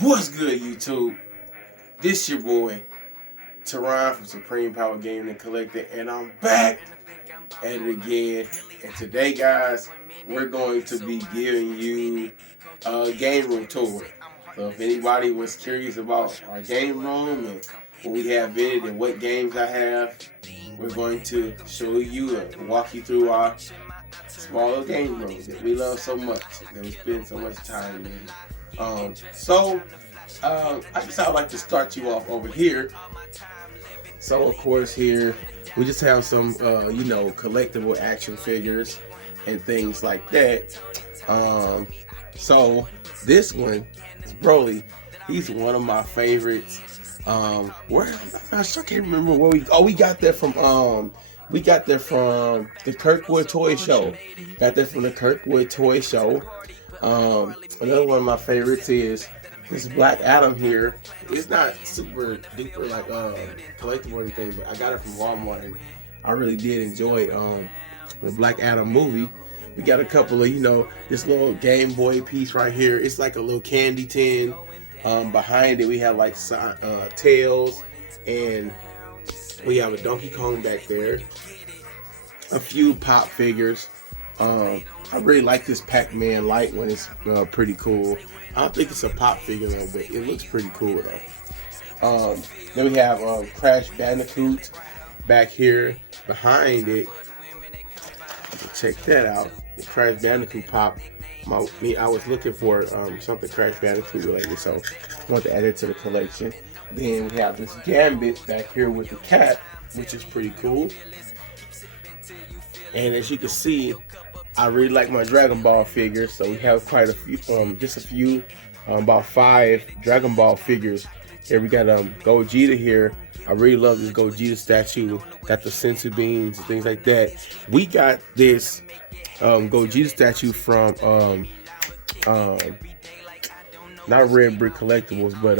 What's good, YouTube? This your boy, Teron from Supreme Power Gaming and Collector, and I'm back at it again. And today, guys, we're going to be giving you a game room tour. So if anybody was curious about our game room and what we have in it and what games I have, we're going to show you and walk you through our small game room that we love so much, that we spend so much time in. I guess I'd like to start you off over here. So of course here we just have some collectible action figures and things like that. So this one is Broly. He's one of my favorites. Where I sure can't remember where we got that from. We got that from the Kirkwood Toy Show. Got that from the Kirkwood Toy Show. Another one of my favorites is this Black Adam here. It's not super duper like collectible or anything, but I got it from Walmart and I really did enjoy the Black Adam movie. We got a couple of this little Game Boy piece right here. It's like a little candy tin. Behind it we have like Tails, and we have a Donkey Kong back there. A few pop figures. I really like this Pac-Man light one. It's pretty cool. I don't think it's a pop figure though, but it looks pretty cool though. Then we have Crash Bandicoot back here behind it. Check that out. The Crash Bandicoot pop. I was looking for something Crash Bandicoot related, so I want to add it to the collection. Then we have this Gambit back here with the cat, which is pretty cool. And as you can see, I really like my Dragon Ball figures, so we have quite a few, about 5 Dragon Ball figures. Here we got Gogeta here. I really love this Gogeta statue. Got the sensu beans and things like that. We got this Gogeta statue from not Red Brick Collectibles, but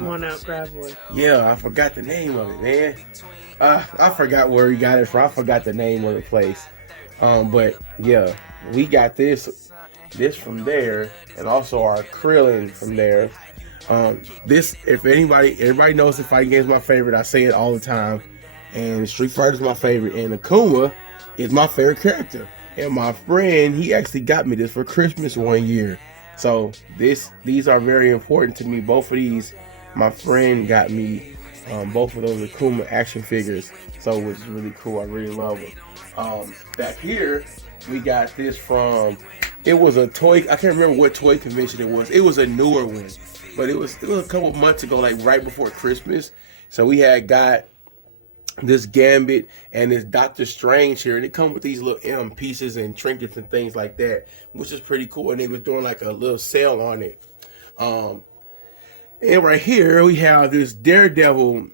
One Out Grab Boy. yeah, I forgot the name of it, man. I forgot where we got it from. I forgot the name of the place. But yeah, we got this from there, and also our Krillin from there. This, if everybody knows the fighting game is my favorite. I say it all the time. And Street Fighter is my favorite, and Akuma is my favorite character. And my friend, he actually got me this for Christmas one year. So these are very important to me. Both of these, my friend got me both of those Akuma action figures. So it was really cool. I really love them. Back here, we got this from, it was a toy, I can't remember what toy convention it was. It was a newer one, but it was a couple months ago, like right before Christmas. So we had got this Gambit and this Doctor Strange here, and it come with these little pieces and trinkets and things like that, which is pretty cool. And they was doing like a little sale on it. And right here we have this Daredevil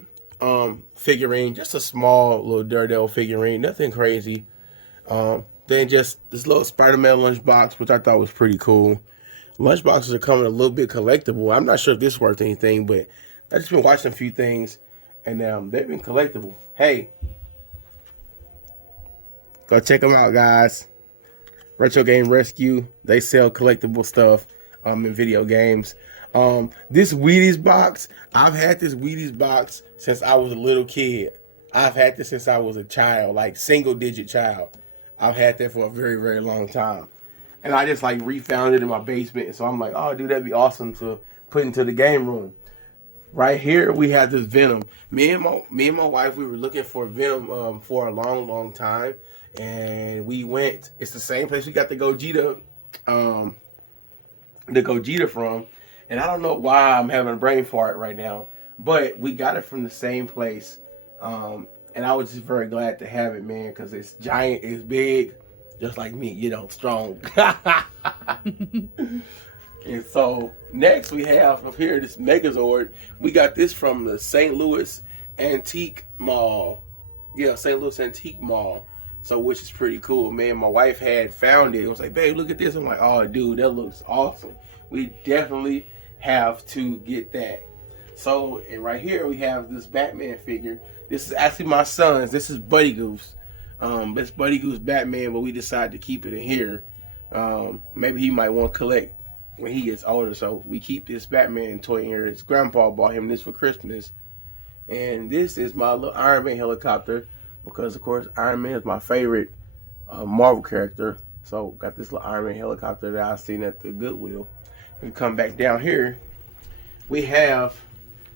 figurine, just a small little Daredevil figurine, nothing crazy. Then just this little Spider-Man lunchbox, which I thought was pretty cool. Lunchboxes are coming a little bit collectible. I'm not sure if this is worth anything, but I just been watching a few things, and they've been collectible. Hey, go check them out, guys. Retro Game Rescue. They sell collectible stuff in video games. This Wheaties box, I've had this Wheaties box since I was a little kid. I've had this since I was a child, like single-digit child. I've had that for a very, very long time. And I just like refound it in my basement. And so I'm like, oh, dude, that'd be awesome to put into the game room. Right here, we have this Venom. Me and my wife, we were looking for Venom for a long, long time. And we went, it's the same place we got the Gogeta from. And I don't know why I'm having a brain fart right now, but we got it from the same place. And I was just very glad to have it, man, because it's giant, it's big, just like me, strong. And so next we have up here this Megazord. We got this from the St. Louis Antique Mall. Yeah, St. Louis Antique Mall. So which is pretty cool, man. My wife had found it. I was like, babe, look at this. I'm like, oh, dude, that looks awesome. We definitely have to get that. So, and right here we have this Batman figure. This is actually my son's. This is Buddy Goose. It's Buddy Goose Batman, but we decided to keep it in here. Maybe he might want to collect when he gets older. So we keep this Batman toy in here. His grandpa bought him this for Christmas. And this is my little Iron Man helicopter because, of course, Iron Man is my favorite Marvel character. So got this little Iron Man helicopter that I seen at the Goodwill. And come back down here, we have,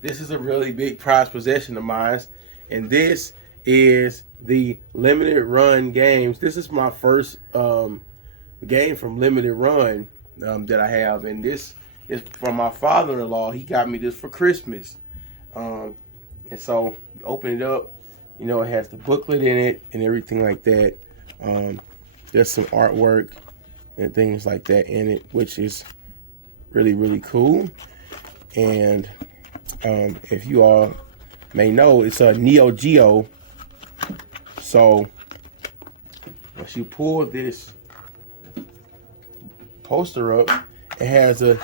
this is a really big prized possession of mine. And this is the limited run games. This is my first game from limited run that I have. And this is from my father-in-law. He got me this for Christmas. And so you open it up, you know, it has the booklet in it and everything like that. There's some artwork and things like that in it, which is really, really cool. And if you all may know, it's a Neo Geo. So once you pull this poster up, it has a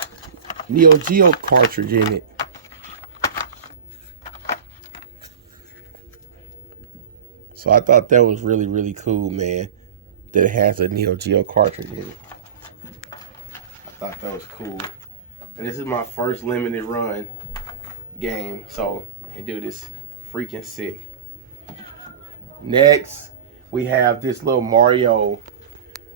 Neo Geo cartridge in it. So I thought that was really, really cool, man, that it has a Neo Geo cartridge in it. I thought that was cool. And this is my first limited run game, so dude, it's freaking sick. Next, we have this little Mario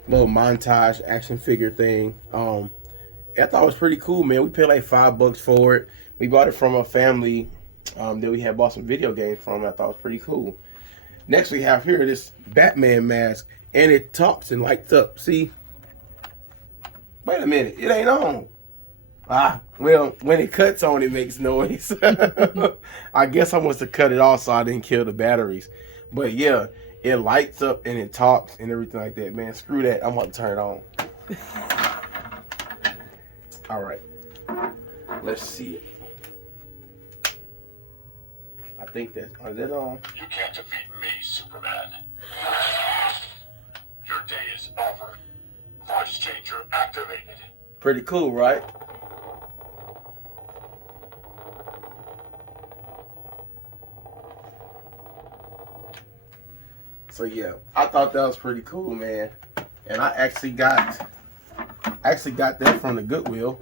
little montage action figure thing. I thought it was pretty cool, man. We paid like $5 for it. We bought it from a family that we had bought some video games from. I thought it was pretty cool. Next, we have here this Batman mask, and it talks and lights up. See? Wait a minute, it ain't on. Well, when it cuts on, it makes noise. I guess I must have cut it off so I didn't kill the batteries. But yeah, it lights up and it talks and everything like that. Man, screw that. I'm about to turn it on. All right. Let's see it. I think that's, is that on? You can't defeat me, Superman. Your day is over. Voice changer activated. Pretty cool, right? So yeah, I thought that was pretty cool, man. And I actually got that from the Goodwill,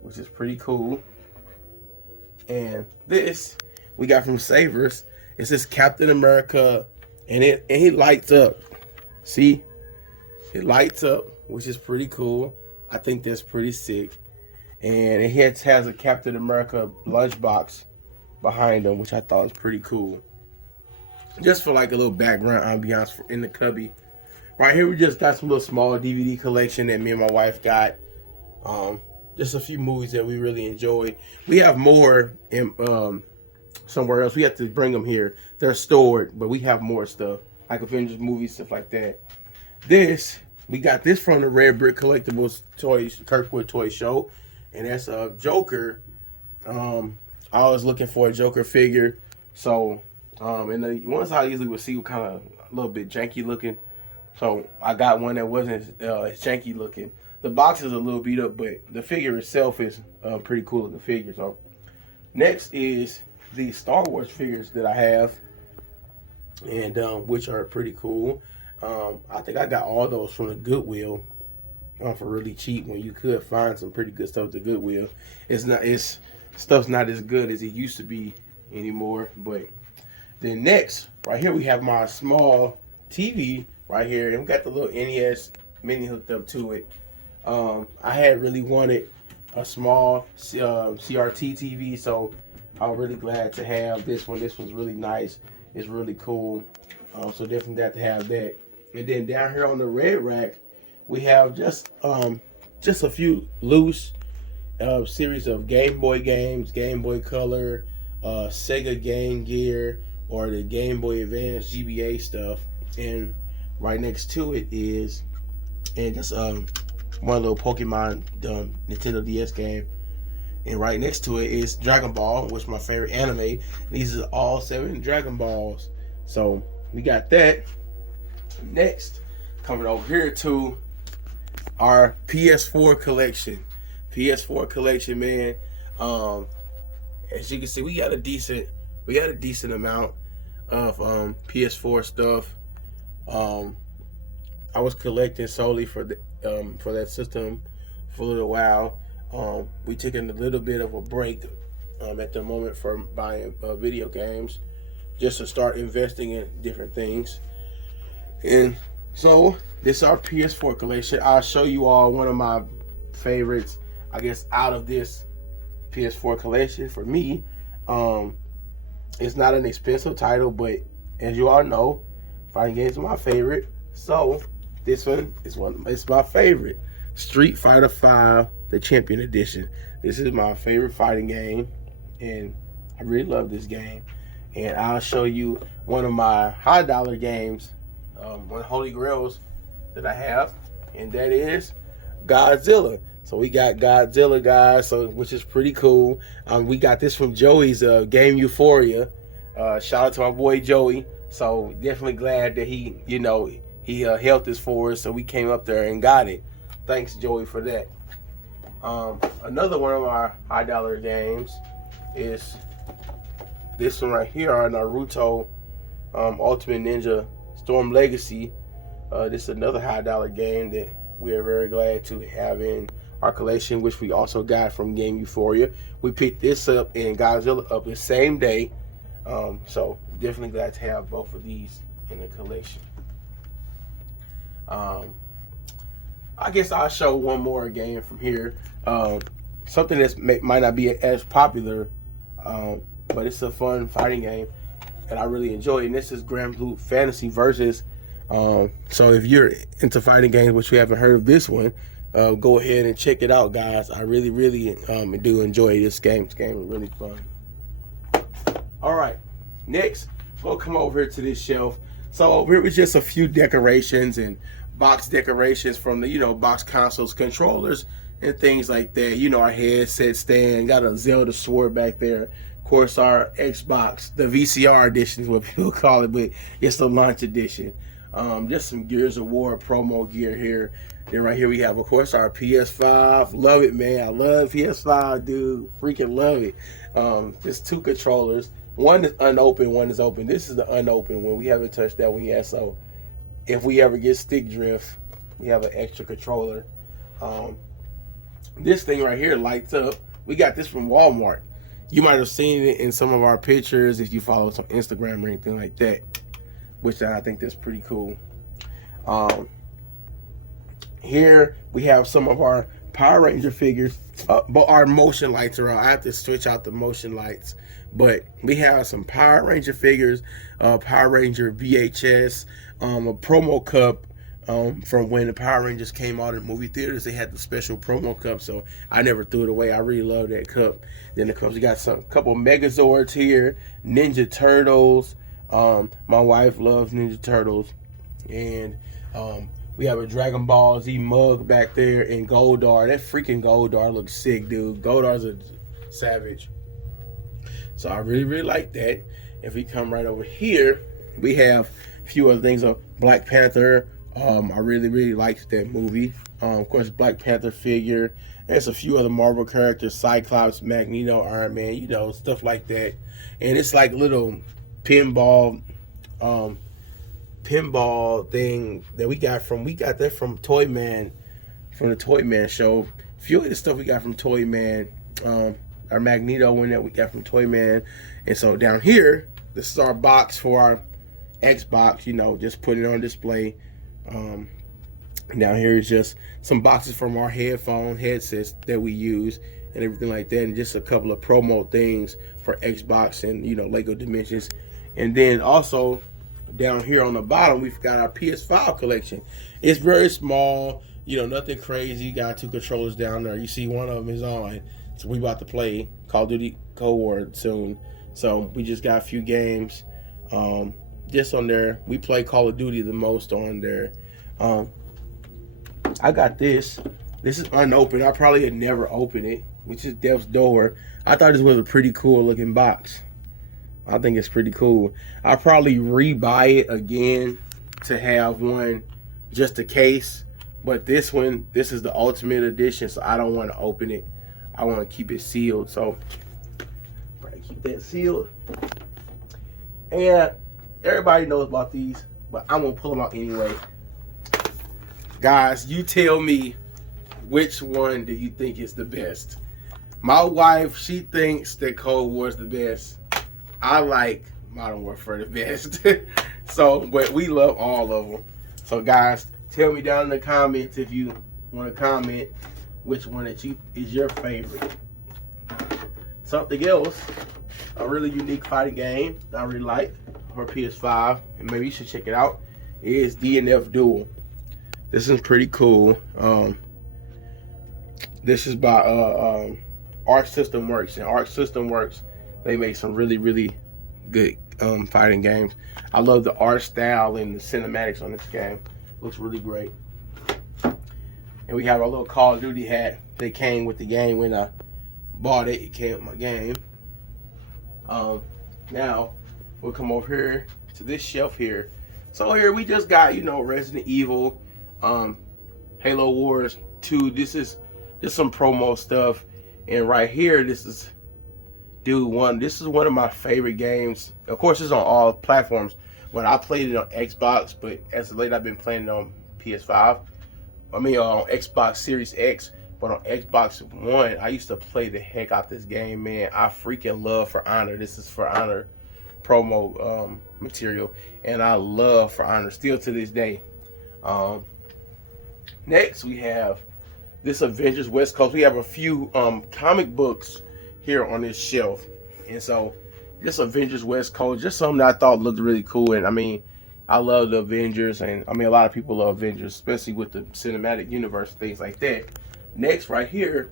which is pretty cool. And this we got from Savers. It's this Captain America, and it lights up. See, it lights up, which is pretty cool. I think that's pretty sick. And it has a Captain America lunchbox behind them, which I thought was pretty cool. Just for like a little background ambiance in the cubby. Right here we just got some little small DVD collection that me and my wife got. Just a few movies that we really enjoy. We have more in somewhere else. We have to bring them here. They're stored, but we have more stuff. Like Avengers movies, stuff like that. We got this from the Red Brick Collectibles Toys, Kirkwood Toy Show. And that's a Joker. I was looking for a Joker figure. So, and the ones I usually would see were kind of a little bit janky looking. So I got one that wasn't as janky looking. The box is a little beat up, but the figure itself is pretty cool looking figure. So next is the Star Wars figures that I have, and which are pretty cool. I think I got all those from the Goodwill for really cheap when you could find some pretty good stuff at the Goodwill. Stuff's not as good as it used to be anymore. But then next, right here we have my small TV right here, and we got the little NES mini hooked up to it. I had really wanted a small CRT TV, so I'm really glad to have this one. This one's really nice. It's really cool. So definitely glad to have that. And then down here on the red rack, we have just a few loose series of Game Boy games, Game Boy Color, Sega Game Gear, or the Game Boy Advance GBA stuff. And right next to it is, and just one little Pokemon Nintendo DS game. And right next to it is Dragon Ball, which is my favorite anime. These are all 7 Dragon Balls. So we got that. Next, coming over here to our PS4 collection. PS4 collection, man. As you can see, we got a decent amount of PS4 stuff. I was collecting solely for that system for a little while. We took a little bit of a break at the moment from buying video games, just to start investing in different things. And so this is our PS4 collection. I'll show you all one of my favorites, I guess, out of this PS4 collection. For me, it's not an expensive title, but as you all know, fighting games are my favorite. So this one is it's my favorite. Street Fighter V, the Champion Edition. This is my favorite fighting game, and I really love this game. And I'll show you one of my high dollar games, one holy grails that I have, and that is Godzilla. So we got Godzilla, guys, so which is pretty cool. We got this from Joey's Game Euphoria. Shout out to my boy Joey. So definitely glad that he held this for us, so we came up there and got it. Thanks, Joey, for that. Another one of our high dollar games is this one right here, our Naruto Ultimate Ninja Storm Legacy. This is another high dollar game that we are very glad to have in our collection, which we also got from Game Euphoria. We picked this up and Godzilla up the same day. So definitely glad to have both of these in the collection. I guess I'll show one more game from here. Something that might not be as popular, but it's a fun fighting game and I really enjoy it. And this is Grand Blue Fantasy Versus. So if you're into fighting games, which you haven't heard of this one, go ahead and check it out, guys. I really do enjoy this game. This game is really fun. All right, next we'll come over here to this shelf. So over here was just a few decorations and box decorations from the box consoles, controllers, and things like that. Our headset stand, got a Zelda sword back there. Of course, our Xbox, the VCR edition is what people call it, but it's the launch edition. Just some Gears of War promo gear here. Then right here we have, of course, our PS5. Love it, man. I love PS5, dude. Freaking love it. Just two controllers. One is unopened, one is open. This is the unopened one. We haven't touched that one yet, so if we ever get stick drift, we have an extra controller. This thing right here lights up. We got this from Walmart. You might have seen it in some of our pictures if you follow us on Instagram or anything like that, which I think that's pretty cool. Here we have some of our Power Ranger figures, but our motion lights are out. I have to switch out the motion lights, but we have some Power Ranger figures, Power Ranger VHS, a promo cup from when the Power Rangers came out in movie theaters. They had the special promo cup, so I never threw it away. I really love that cup. Then the cups, we got a couple Megazords here, Ninja Turtles. My wife loves Ninja Turtles, and we have a Dragon Ball Z mug back there in Goldar. That freaking Goldar looks sick, dude. Goldar's a savage. So I really like that. If we come right over here, we have a few other things. Black Panther. I really liked that movie. Of course, Black Panther figure. There's a few other Marvel characters, Cyclops, Magneto, Iron Man, stuff like that. And it's like little pinball thing that we got that from Toy Man, from the Toy Man show. A few of the stuff we got from Toy Man, our Magneto one that we got from Toy Man. And so down here, this is our box for our Xbox, just put it on display. Down here is just some boxes from our headsets that we use and everything like that, and just a couple of promo things for Xbox and Lego Dimensions. And then also down here on the bottom, we've got our PS5 collection. It's very small, nothing crazy. Got two controllers down there. You see one of them is on, so we about to play Call of Duty Cold War soon. So we just got a few games just on there. We play Call of Duty the most on there. I got this. This is unopened. I probably had never opened it, which is Death's Door. I thought this was a pretty cool looking box. I think it's pretty cool. I'll probably rebuy it again to have one just a case. But this is the Ultimate Edition, so I don't want to open it. I want to keep it sealed. So probably keep that sealed. And everybody knows about these, but I'm going to pull them out anyway. Guys, you tell me which one do you think is the best? My wife, she thinks that Cold War is the best. I like Modern Warfare the best. So, but we love all of them. So, guys, tell me down in the comments if you want to comment which one that is your favorite. Something else, a really unique fighting game that I really like for PS5, and maybe you should check it out, is DNF Duel. This is pretty cool. This is by Arc System Works, and Arc System Works, they make some really, really good fighting games. I love the art style and the cinematics on this game. Looks really great. And we have our little Call of Duty hat that came with the game when I bought it. It came with my game. Now we'll come over here to this shelf here. So here we just got, you know, Resident Evil, Halo Wars 2. This is just some promo stuff. And right here, this is this is one of my favorite games. Of course, it's on all platforms, but I played it on Xbox, but as of late I've been playing it on PS5. I mean on Xbox Series X, but on Xbox One, I used to play the heck out this game, man. I freaking love For Honor. This is For Honor promo material, and I love For Honor still to this day. Next we have this Avengers West Coast. We have a few comic books here on this shelf, and so this Avengers West Coast, just something that I thought looked really cool. And I mean, I love the Avengers, and I mean a lot of people love Avengers, especially with the cinematic universe, things like that. Next, right here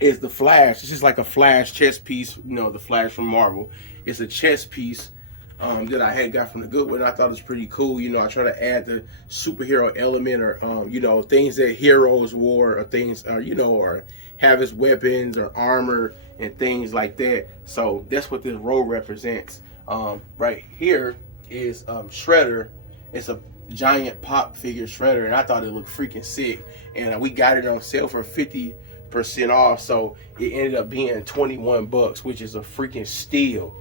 is the Flash. This is like a Flash chess piece, you know, the Flash from Marvel. It's a chess piece that I had got from the Goodwill. I thought it was pretty cool. You know, I try to add the superhero element, or you know, things that heroes wore, or things, or you know, or have his weapons or armor and things like that. So that's what this row represents. Right here is Shredder. It's a giant pop figure Shredder, and I thought it looked freaking sick. And we got it on sale for 50% off, so it ended up being 21 bucks, which is a freaking steal.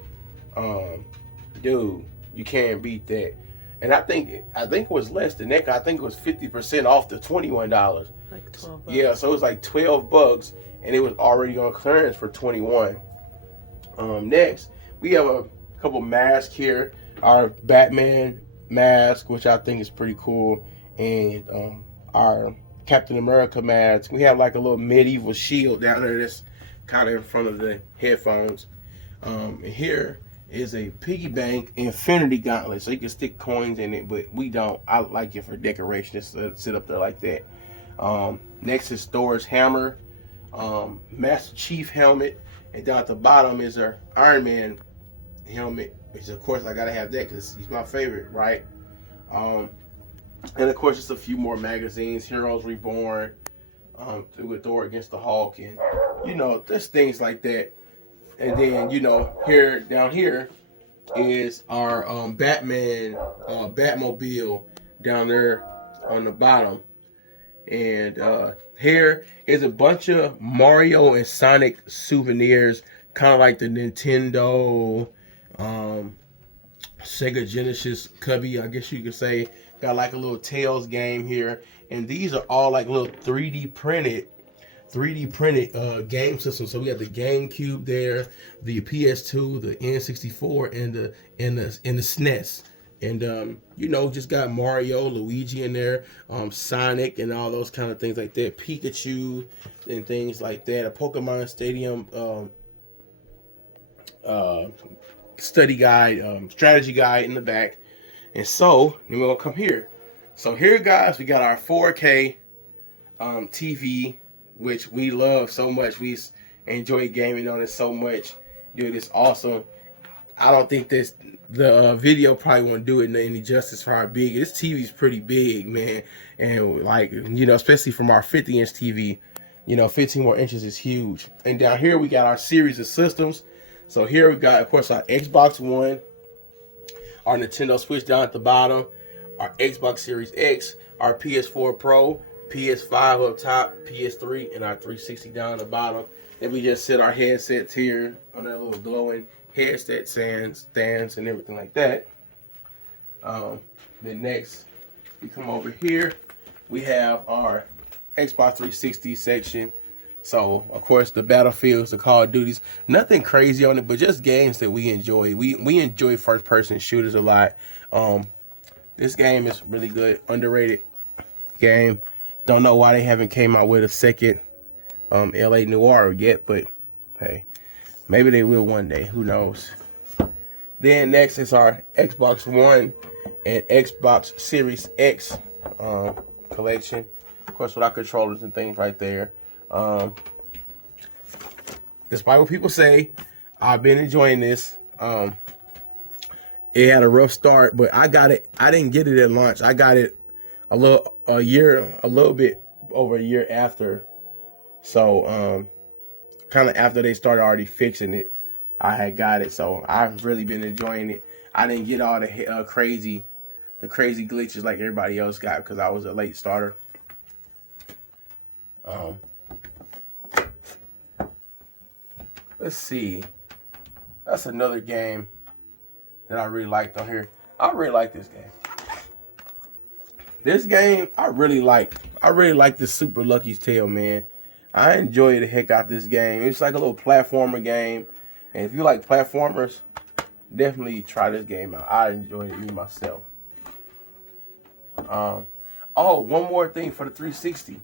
Dude, you can't beat that. And I think it was less than that. I think it was 50% off the $21. Like 12 bucks. Yeah, so it was like 12 bucks, and it was already on clearance for 21. Next, we have a couple masks here. Our Batman mask, which I think is pretty cool, and our Captain America mask. We have like a little medieval shield down there that's kind of in front of the headphones. And here is a piggy bank infinity gauntlet, so you can stick coins in it, but we don't. I like it for decoration, just to sit up there like that. Next is Thor's hammer, Master Chief helmet, and down at the bottom is our Iron Man helmet, which of course I gotta have that because he's my favorite, right? And of course just a few more magazines, Heroes Reborn, with Thor against the Hulk, and you know, there's things like that. And then, you know, down here is our Batman Batmobile down there on the bottom. And here is a bunch of Mario and Sonic souvenirs, kind of like the Nintendo Sega Genesis cubby, I guess you could say. Got like a little Tails game here. And these are all like little 3D printed game systems. So we got the GameCube there, the PS2, the N64, and the SNES. And you know, just got Mario, Luigi in there, Sonic, and all those kind of things like that. Pikachu and things like that. A Pokemon Stadium study guide, strategy guide in the back. And so then we're gonna come here. So here, guys, we got our 4K TV, which we love so much. We enjoy gaming on it so much. Dude, it's awesome. I don't think the video probably won't do it any justice for how big. This TV's pretty big, man. And like, you know, especially from our 50-inch TV, you know, 15 more inches is huge. And down here we got our series of systems. So here we got, of course, our Xbox One, our Nintendo Switch down at the bottom, our Xbox Series X, our PS4 Pro, PS5 up top, PS3, and our 360 down at the bottom. Then we just set our headsets here on that little glowing headset stands and everything like that. Then next, we come over here. We have our Xbox 360 section. So of course the Battlefields, the Call of Duties, nothing crazy on it, but just games that we enjoy. We enjoy first person shooters a lot. This game is really good, underrated game. Don't know why they haven't came out with a second LA Noire yet, but hey, maybe they will one day. Who knows? Then next is our Xbox One and Xbox Series X collection. Of course, with our controllers and things right there. Despite what people say, I've been enjoying this. It had a rough start, but I got it. I didn't get it at launch. I got it a little bit over a year after. So, kind of after they started already fixing it, I had got it. So I've really been enjoying it. I didn't get all the crazy glitches like everybody else got because I was a late starter. Let's see. That's another game that I really liked on here. I really like this game. This game, I really like this Super Lucky's Tale, man. I enjoy the heck out this game. It's like a little platformer game. And if you like platformers, definitely try this game out. I enjoyed it me myself. Oh, one more thing for the 360.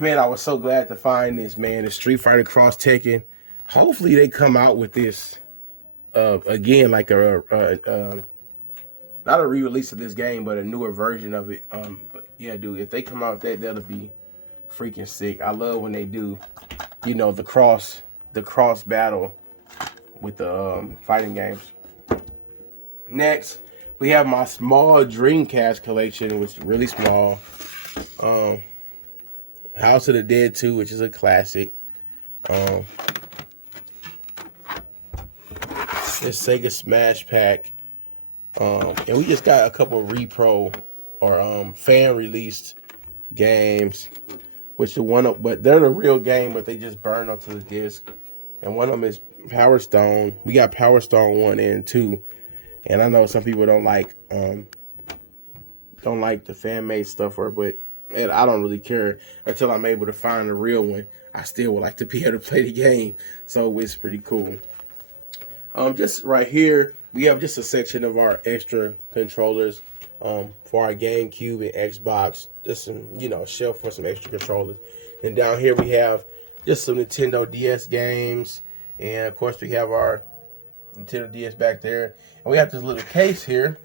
Man, I was so glad to find this, man. The Street Fighter Cross Tekken. Hopefully they come out with this again, like not a re-release of this game, but a newer version of it. But yeah, dude, if they come out with that, that'll be freaking sick. I love when they do, you know, the cross battle with the fighting games. Next, we have my small Dreamcast collection, which is really small. House of the Dead 2, which is a classic. This Sega Smash Pack. And we just got a couple of repro or fan released games, which but they're the real game, but they just burn onto the disc. And one of them is Power Stone. We got Power Stone 1 and 2. And I know some people don't like the fan made stuff, but and I don't really care until I'm able to find the real one. I still would like to be able to play the game, so it's pretty cool. Just right here, we have just a section of our extra controllers for our GameCube and Xbox. Just some, shelf for some extra controllers. And down here we have just some Nintendo DS games, and of course we have our Nintendo DS back there, and we have this little case here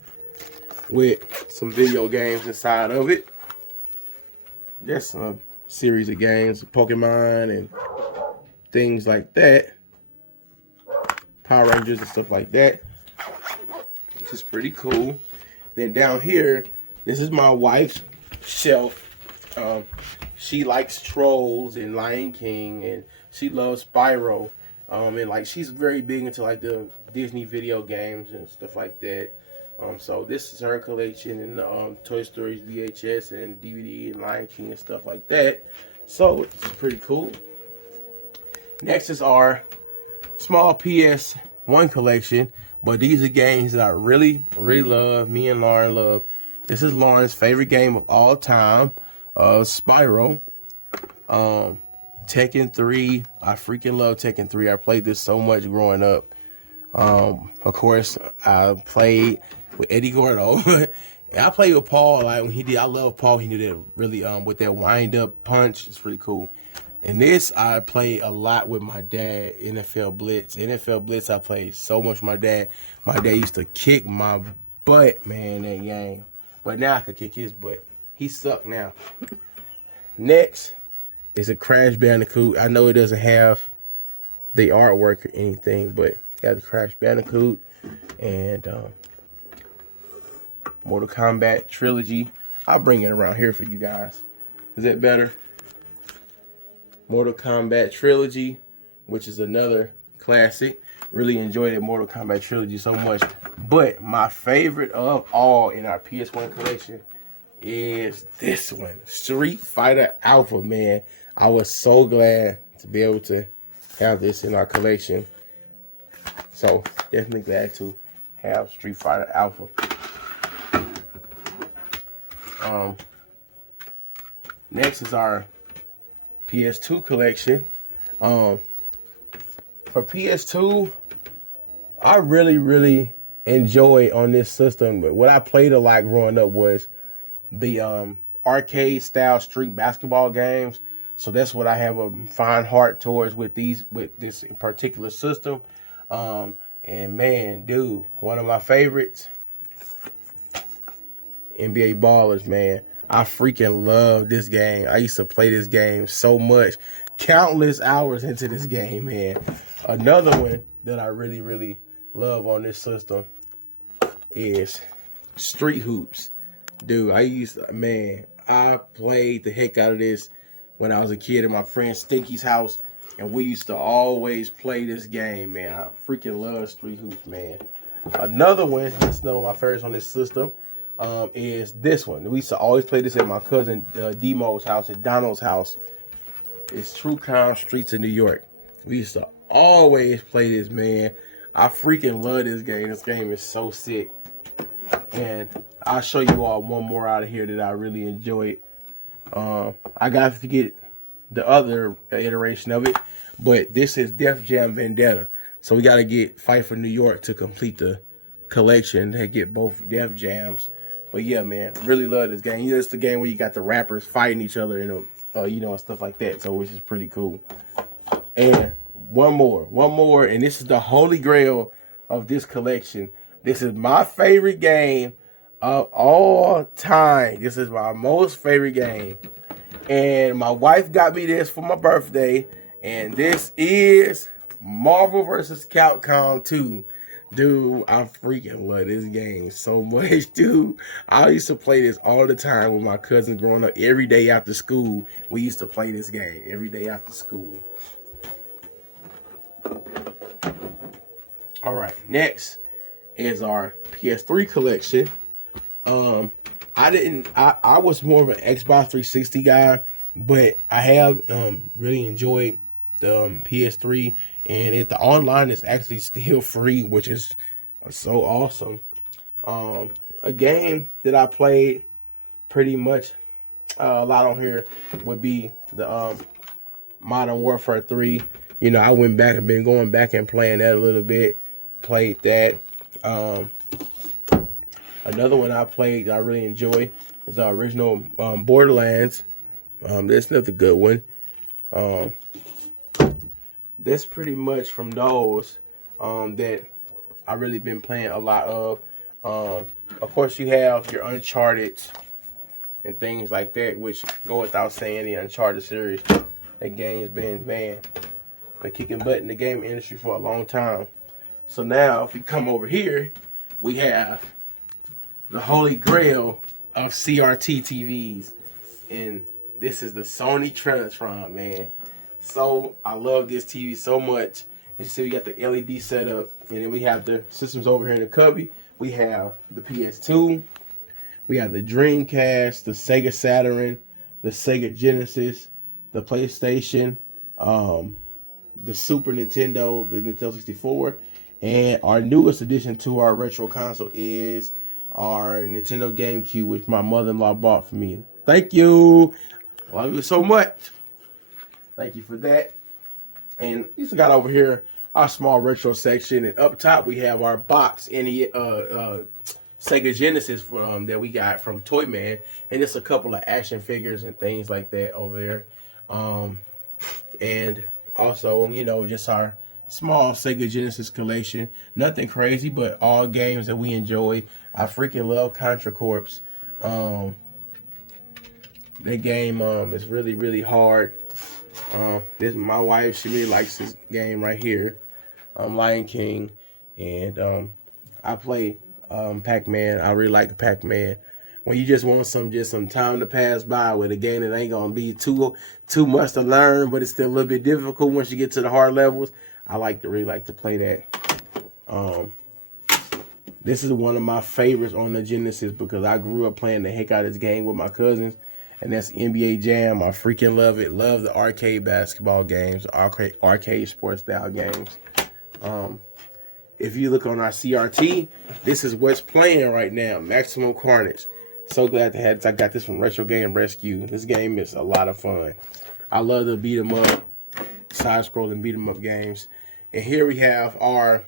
with some video games inside of it. Just a series of games, Pokemon and things like that. Power Rangers and stuff like that, which is pretty cool. Then down here, this is my wife's shelf. She likes Trolls and Lion King, and she loves Spyro. And like she's very big into like the Disney video games and stuff like that. So this is her collection, and Toy Story VHS and DVD and Lion King and stuff like that. So it's pretty cool. Next is our small PS1 collection, but these are games that I really, really love. Me and Lauren love. This is Lauren's favorite game of all time, Spyro. Tekken 3. I freaking love Tekken 3. I played this so much growing up. Of course, I played with Eddie Gordo. I played with Paul, like when he did. I love Paul. He did that really with that wind up punch. It's pretty cool. And this I played a lot with my dad. NFL Blitz. I played so much with my dad. My dad used to kick my butt, man, that game. But now I can kick his butt. He sucked now. Next is a Crash Bandicoot. I know it doesn't have the artwork or anything, but it has the Crash Bandicoot and Mortal Kombat Trilogy. I'll bring it around here for you guys. Is that better? Mortal Kombat Trilogy, which is another classic. Really enjoyed the Mortal Kombat Trilogy so much. But my favorite of all in our PS1 collection is this one, Street Fighter Alpha, man. I was so glad to be able to have this in our collection. So definitely glad to have Street Fighter Alpha. Next is our PS2 collection. For PS2, I really enjoy on this system. But what I played a lot growing up was the arcade style street basketball games. So that's what I have a fine heart towards with this particular system. And man, dude, one of my favorites, NBA Ballers, man. I freaking love this game. I used to play this game so much. Countless hours into this game, man. Another one that I really love on this system is Street Hoops. Dude, I played the heck out of this when I was a kid at my friend Stinky's house, and we used to always play this game, man. I freaking love Street Hoops, man. Another one, that's one of my favorites on this system, is this one. We used to always play this at my cousin Demo's house, at Donald's house. It's True Crime Streets of New York. We used to always play this, man. I freaking love this game. This game is so sick. And I'll show you all one more out of here that I really enjoyed. I got to get the other iteration of it, but this is Def Jam Vendetta. So we got to get Fight for New York to complete the collection and get both Def Jams. But yeah, man, really love this game. You know, it's the game where you got the rappers fighting each other and and stuff like that. So which is pretty cool. And one more, and this is the holy grail of this collection. This is my favorite game of all time. This is my most favorite game. And my wife got me this for my birthday. And this is Marvel vs. Capcom 2. Dude, I freaking love this game so much, dude. I used to play this all the time with my cousins growing up. Every day after school, we used to play this game. Every day after school. All right, next is our PS3 collection. I was more of an Xbox 360 guy, but I have really enjoyed the PS3, and the online is actually still free, which is so awesome. A game that I played pretty much a lot on here would be the Modern Warfare 3. You know, I went back and been going back and playing that a little bit. Played that. Another one I played that I really enjoy is the original Borderlands. That's another good one. That's pretty much from those that I really been playing a lot of. Of course, you have your Uncharted and things like that, which go without saying, the Uncharted series. That game's been kicking butt in the game industry for a long time. So now, if we come over here, we have the holy grail of CRT TVs. And this is the Sony Trinitron, man. So, I love this TV so much. And you see we got the LED setup. And then we have the systems over here in the cubby. We have the PS2. We have the Dreamcast, the Sega Saturn, the Sega Genesis, the PlayStation, the Super Nintendo, the Nintendo 64. And our newest addition to our retro console is our Nintendo GameCube, which my mother-in-law bought for me. Thank you. Love you so much. Thank you for that. And we just got over here our small retro section. And up top, we have our box in the Sega Genesis that we got from Toy Man. And just a couple of action figures and things like that over there. And also, just our small Sega Genesis collection. Nothing crazy, but all games that we enjoy. I freaking love Contra Corps. That game is really hard. This my wife, she really likes this game right here. Lion King. And I play Pac-Man. I really like Pac-Man. When you just want some time to pass by with a game that ain't gonna be too much to learn, but it's still a little bit difficult once you get to the hard levels. I really like to play that. This is one of my favorites on the Genesis because I grew up playing the heck out of this game with my cousins, and that's NBA Jam. I freaking love it. Love the arcade basketball games, arcade sports style games. If you look on our CRT, this is what's playing right now. Maximum Carnage. So glad to have this. I got this from Retro Game Rescue. This game is a lot of fun. I love the beat 'em up, side-scrolling beat 'em up games. And here we have our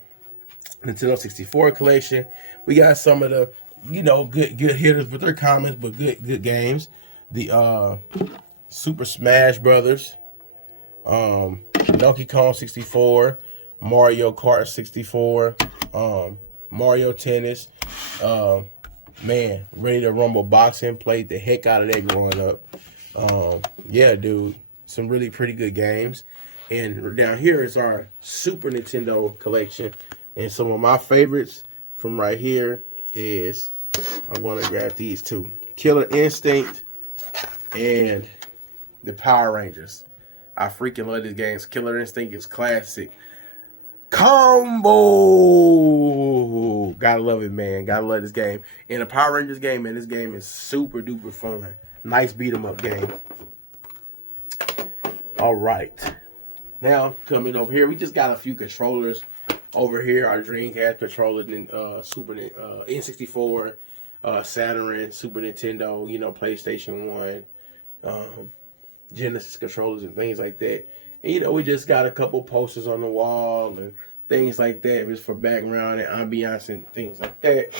Nintendo 64 collection. We got some of the, good hitters with their comments, but good games. The Super Smash Brothers, Donkey Kong 64, Mario Kart 64, Mario Tennis, man, Ready to Rumble Boxing. Played the heck out of that growing up. Yeah, dude, some really pretty good games. And down here is our Super Nintendo collection. And some of my favorites from right here is, I'm going to grab these two. Killer Instinct and the Power Rangers. I freaking love these games. Killer Instinct is classic. Combo! Gotta love it, man. Gotta love this game. And the Power Rangers game, man, this game is super duper fun. Nice beat 'em up game. All right. Now, coming over here, we just got a few controllers over here. Our Dreamcast controller, Super N64, Saturn, Super Nintendo, PlayStation 1, Genesis controllers and things like that. And, we just got a couple posters on the wall and things like that, just for background and ambiance and things like that.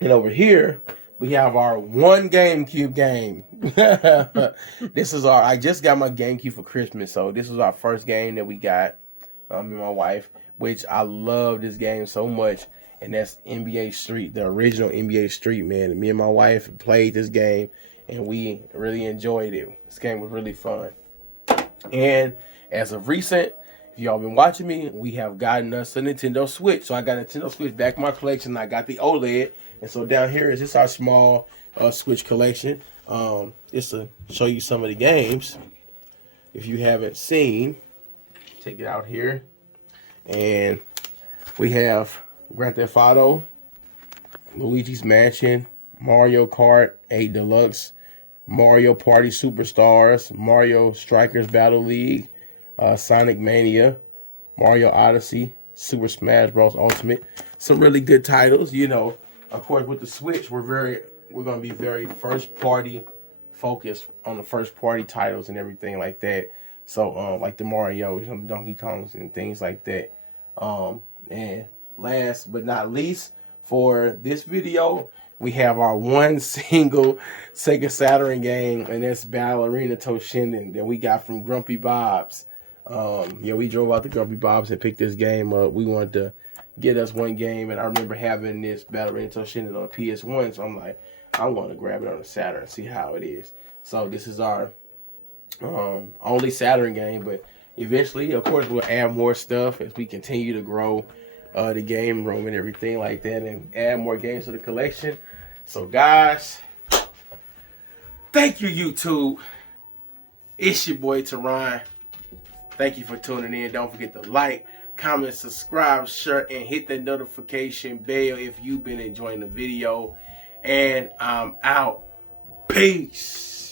And over here, we have our one GameCube game. I just got my GameCube for Christmas, so this was our first game that we got, me and my wife, which I love this game so much, and that's NBA Street, the original NBA Street, man. And me and my wife played this game, and we really enjoyed it. This game was really fun. And as of recent, if y'all been watching me, we have gotten us a Nintendo Switch. So I got a Nintendo Switch back in my collection. I got the OLED. And so down here is just our small Switch collection. Just to show you some of the games. If you haven't seen, take it out here. And we have Grand Theft Auto, Luigi's Mansion, Mario Kart 8 Deluxe, Mario Party Superstars, Mario Strikers Battle League, Sonic Mania, Mario Odyssey, Super Smash Bros. Ultimate. Some really good titles, Of course, with the Switch, we're going to be very first party focused on the first party titles and everything like that. So, like the Marios, the Donkey Kongs and things like that. And last but not least, for this video, we have our one single Sega Saturn game, and that's Ballerina Toshinden that we got from Grumpy Bob's. We drove out to Grumpy Bob's and picked this game up. We wanted to get us one game, and I remember having this Ballerina Toshinden on PS1, so I'm like, I want to grab it on the Saturn and see how it is. So this is our only Saturn game, but eventually, of course, we'll add more stuff as we continue to grow the game room and everything like that, and add more games to the collection. So guys, thank you, YouTube. It's your boy Teron. Thank you for tuning in. Don't forget to like, comment, subscribe, share, and hit the notification bell if you've been enjoying the video. And I'm out. Peace.